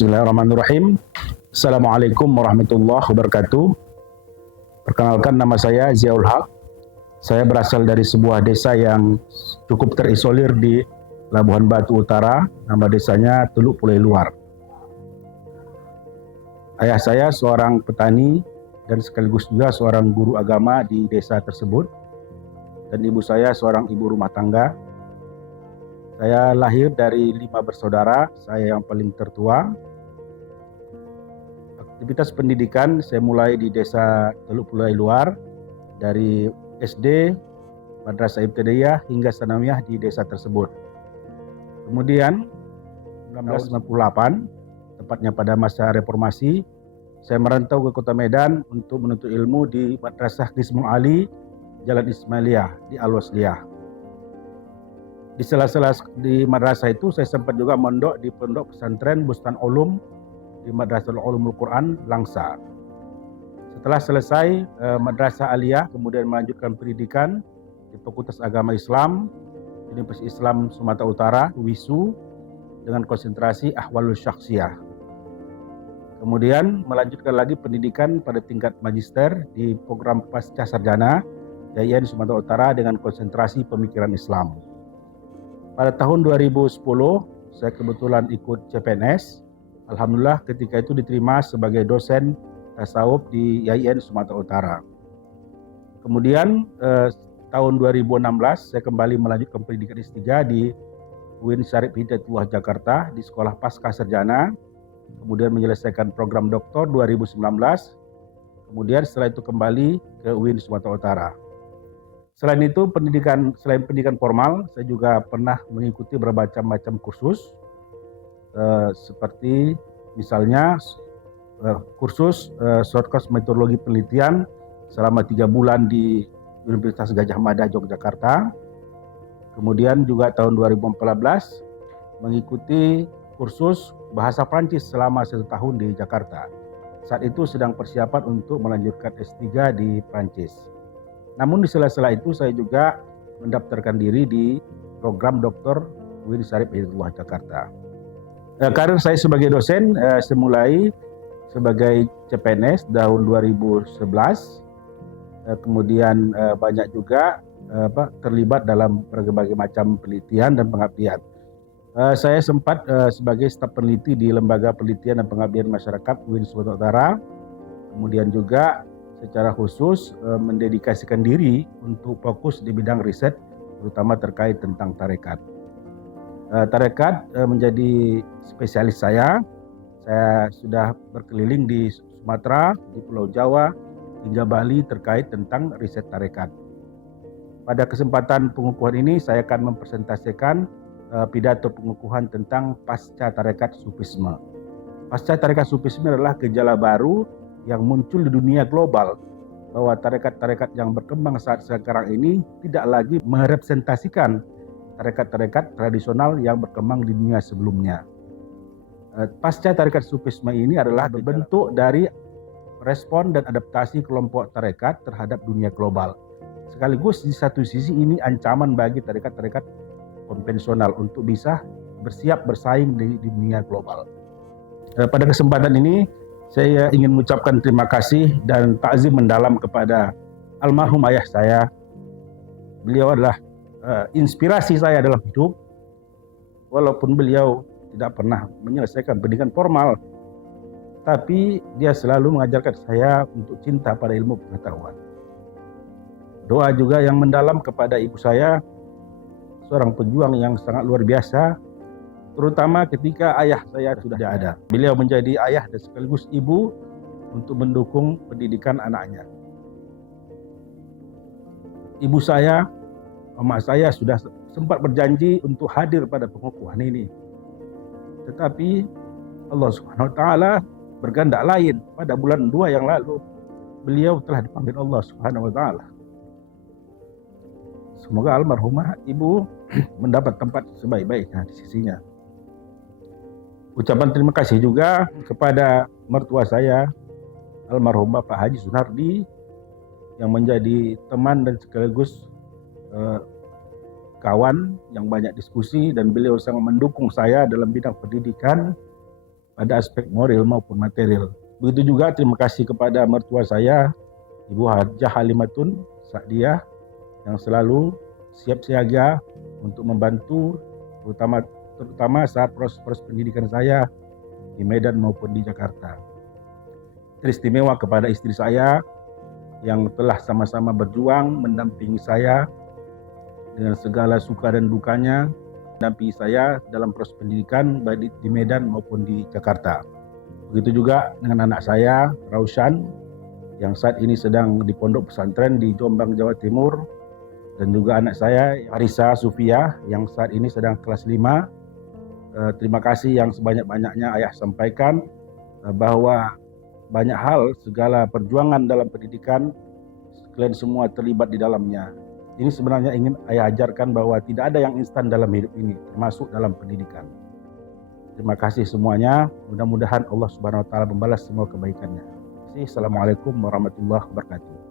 Bismillahirrahmanirrahim. Assalamualaikum warahmatullahi wabarakatuh. Perkenalkan, nama saya Ziaul Haq. Saya berasal dari sebuah desa yang cukup terisolir di Labuhan Batu Utara. Nama desanya Teluk Pulai Luar. Ayah saya seorang petani dan sekaligus juga seorang guru agama di desa tersebut. Dan ibu saya seorang ibu rumah tangga. Saya lahir dari 5 bersaudara, saya yang paling tertua. Aktivitas pendidikan saya mulai di desa Teluk Pulai Luar, dari SD, Madrasah Ibtidaiyah hingga Sanawiyah di desa tersebut. Kemudian 1998, tepatnya pada masa reformasi, saya merantau ke Kota Medan untuk menuntut ilmu di Madrasah Qismul Ali, Jalan Ismailiyah di Al-Wasliyah. Di sela-sela di madrasah itu saya sempat juga mondok di pondok pesantren Bustan Ulum di Madrasah Ulumul Quran Langsa. Setelah selesai madrasah aliyah, kemudian melanjutkan pendidikan di Fakultas Agama Islam Universitas Islam Sumatera Utara (WISU) dengan konsentrasi Ahwalul Syakhsiyah. Kemudian melanjutkan lagi pendidikan pada tingkat magister di program pasca sarjana YAIN Sumatera Utara dengan konsentrasi pemikiran Islam. Pada tahun 2010, saya kebetulan ikut CPNS. Alhamdulillah ketika itu diterima sebagai dosen tasawuf di YAIN Sumatera Utara. Kemudian tahun 2016, saya kembali melanjutkan pendidikan S3 di UIN Syarif Hidayatullah Jakarta di Sekolah Pasca Sarjana. Kemudian menyelesaikan program doktor 2019. Kemudian setelah itu kembali ke UIN Sumatera Utara. Selain itu, selain pendidikan formal, saya juga pernah mengikuti bermacam-macam kursus, seperti misalnya kursus short course metodologi penelitian selama 3 bulan di Universitas Gadjah Mada, Yogyakarta. Kemudian juga tahun 2014 mengikuti kursus bahasa Prancis selama 1 tahun di Jakarta. Saat itu sedang persiapan untuk melanjutkan S3 di Prancis. Namun di sela-sela itu saya juga mendaftarkan diri di program doktor UIN Syarif Hidayatullah Jakarta. Karir saya sebagai dosen saya mulai sebagai CPNS tahun 2011. Kemudian banyak juga terlibat dalam berbagai macam penelitian dan pengabdian. Saya sempat sebagai staf peneliti di Lembaga Penelitian dan Pengabdian Masyarakat UIN Sumatera Utara. Kemudian juga secara khusus mendedikasikan diri untuk fokus di bidang riset, terutama terkait tentang tarekat. Tarekat menjadi spesialis saya. Saya sudah berkeliling di Sumatera, di Pulau Jawa, hingga Bali terkait tentang riset tarekat. Pada kesempatan pengukuhan ini, saya akan mempresentasikan pidato pengukuhan tentang pasca tarekat Sufisme. Pasca tarekat Sufisme adalah gejala baru yang muncul di dunia global, bahwa tarekat-tarekat yang berkembang saat sekarang ini tidak lagi merepresentasikan tarekat-tarekat tradisional yang berkembang di dunia sebelumnya. Pasca tarekat Sufisme ini adalah bentuk dari respon dan adaptasi kelompok tarekat terhadap dunia global. Sekaligus di satu sisi ini ancaman bagi tarekat-tarekat konvensional untuk bisa bersiap bersaing di dunia global. Pada kesempatan ini saya ingin mengucapkan terima kasih dan takzim mendalam kepada almarhum ayah saya. Beliau adalah inspirasi saya dalam hidup. Walaupun beliau tidak pernah menyelesaikan pendidikan formal, tapi dia selalu mengajarkan saya untuk cinta pada ilmu pengetahuan. Doa juga yang mendalam kepada ibu saya, seorang pejuang yang sangat luar biasa, terutama ketika ayah saya sudah tidak ada. Beliau menjadi ayah dan sekaligus ibu untuk mendukung pendidikan anaknya. Ibu saya, emak saya sudah sempat berjanji untuk hadir pada pengukuhan ini. Tetapi Allah Subhanahu wa taala berkehendak lain. Pada bulan 2 yang lalu, beliau telah dipanggil Allah Subhanahu wa taala. Semoga almarhumah ibu mendapat tempat sebaik-baiknya di sisinya. Ucapan terima kasih juga kepada mertua saya, almarhum Bapak Haji Sunardi, yang menjadi teman dan sekaligus kawan yang banyak diskusi, dan beliau sangat mendukung saya dalam bidang pendidikan pada aspek moral maupun material. Begitu juga terima kasih kepada mertua saya, Ibu Hajah Halimatun Sa'diyah, yang selalu siap siaga untuk membantu terutama saat proses pendidikan saya di Medan maupun di Jakarta. Teristimewa kepada istri saya yang telah sama-sama berjuang mendampingi saya dengan segala suka dan dukanya, mendampingi saya dalam proses pendidikan baik di Medan maupun di Jakarta. Begitu juga dengan anak saya, Raushan, yang saat ini sedang di pondok pesantren di Jombang, Jawa Timur, dan juga anak saya, Arisa Sufia, yang saat ini sedang kelas 5. Terima kasih yang sebanyak-banyaknya ayah sampaikan bahwa banyak hal, segala perjuangan dalam pendidikan, kalian semua terlibat di dalamnya. Ini sebenarnya ingin ayah ajarkan bahwa tidak ada yang instan dalam hidup ini, termasuk dalam pendidikan. Terima kasih semuanya. Mudah-mudahan Allah Subhanahu wa Ta'ala membalas semua kebaikannya. Assalamualaikum warahmatullahi wabarakatuh.